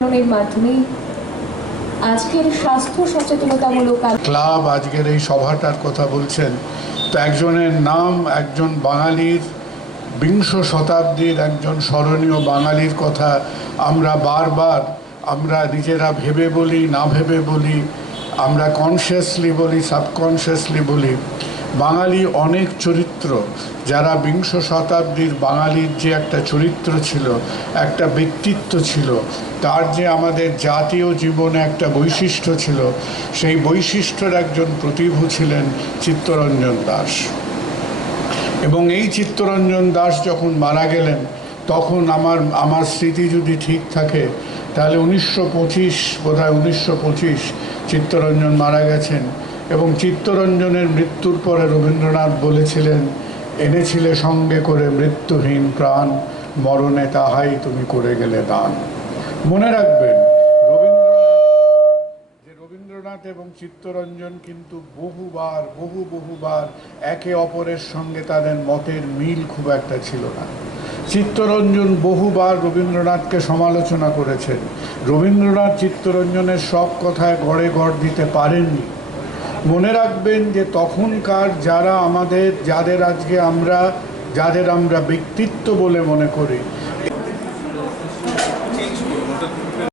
ক্লাবের মাধ্যমে আজকের স্বাস্থ্য সচেতনতামূলক ক্লাব আজকের এই সভাটার কথা বলছেন। তো একজনের নাম, একজন বাঙালির বিংশ শতাব্দীর একজন স্মরণীয় বাঙালির কথা আমরা বারবার, আমরা নিজেরা ভেবে বলি, না ভেবে বলি, আমরা কনসিয়াসলি বলি সাবকনসিয়াসলি বলি। বাঙালি অনেক চরিত্র। যারা বিংশ শতাব্দীর বাঙালির যে একটা চরিত্র ছিল, একটা ব্যক্তিত্ব ছিল, তার যে আমাদের জাতীয় জীবনে একটা বৈশিষ্ট্য ছিল, সেই বৈশিষ্ট্যের একজন প্রতিভূ ছিলেন চিত্তরঞ্জন দাস। এবং এই চিত্তরঞ্জন দাস যখন মারা গেলেন, তখন আমার আমার স্মৃতি যদি ঠিক থাকে, তাহলে উনিশশো পঁচিশ বোধ হয় উনিশশো পঁচিশ, চিত্তরঞ্জন মারা গেছেন। এবং চিত্তরঞ্জনের মৃত্যুর পরে রবীন্দ্রনাথ বলেছিলেন, এনেছিলে সঙ্গে করে মৃত্যুহীন প্রাণ, মরণে তাহাই তুমি করে গেলে দান। মনে রাখবেন, রবীন্দ্রনাথ এবং চিত্তরঞ্জন কিন্তু বহুবার, বহু বহুবার একে অপরের সঙ্গে তাদের মতের মিল খুব একটা ছিল না। চিত্তরঞ্জন বহুবার রবীন্দ্রনাথকে সমালোচনা করেছেন। রবীন্দ্রনাথ চিত্তরঞ্জনের সব কথায় গড়ে গড় দিতে পারেননি। মনে রাখবেন যে তখনকার যারা আমাদের, যাদের আজকে আমরা, যাদের আমরা ব্যক্তিত্ব বলে মনে করি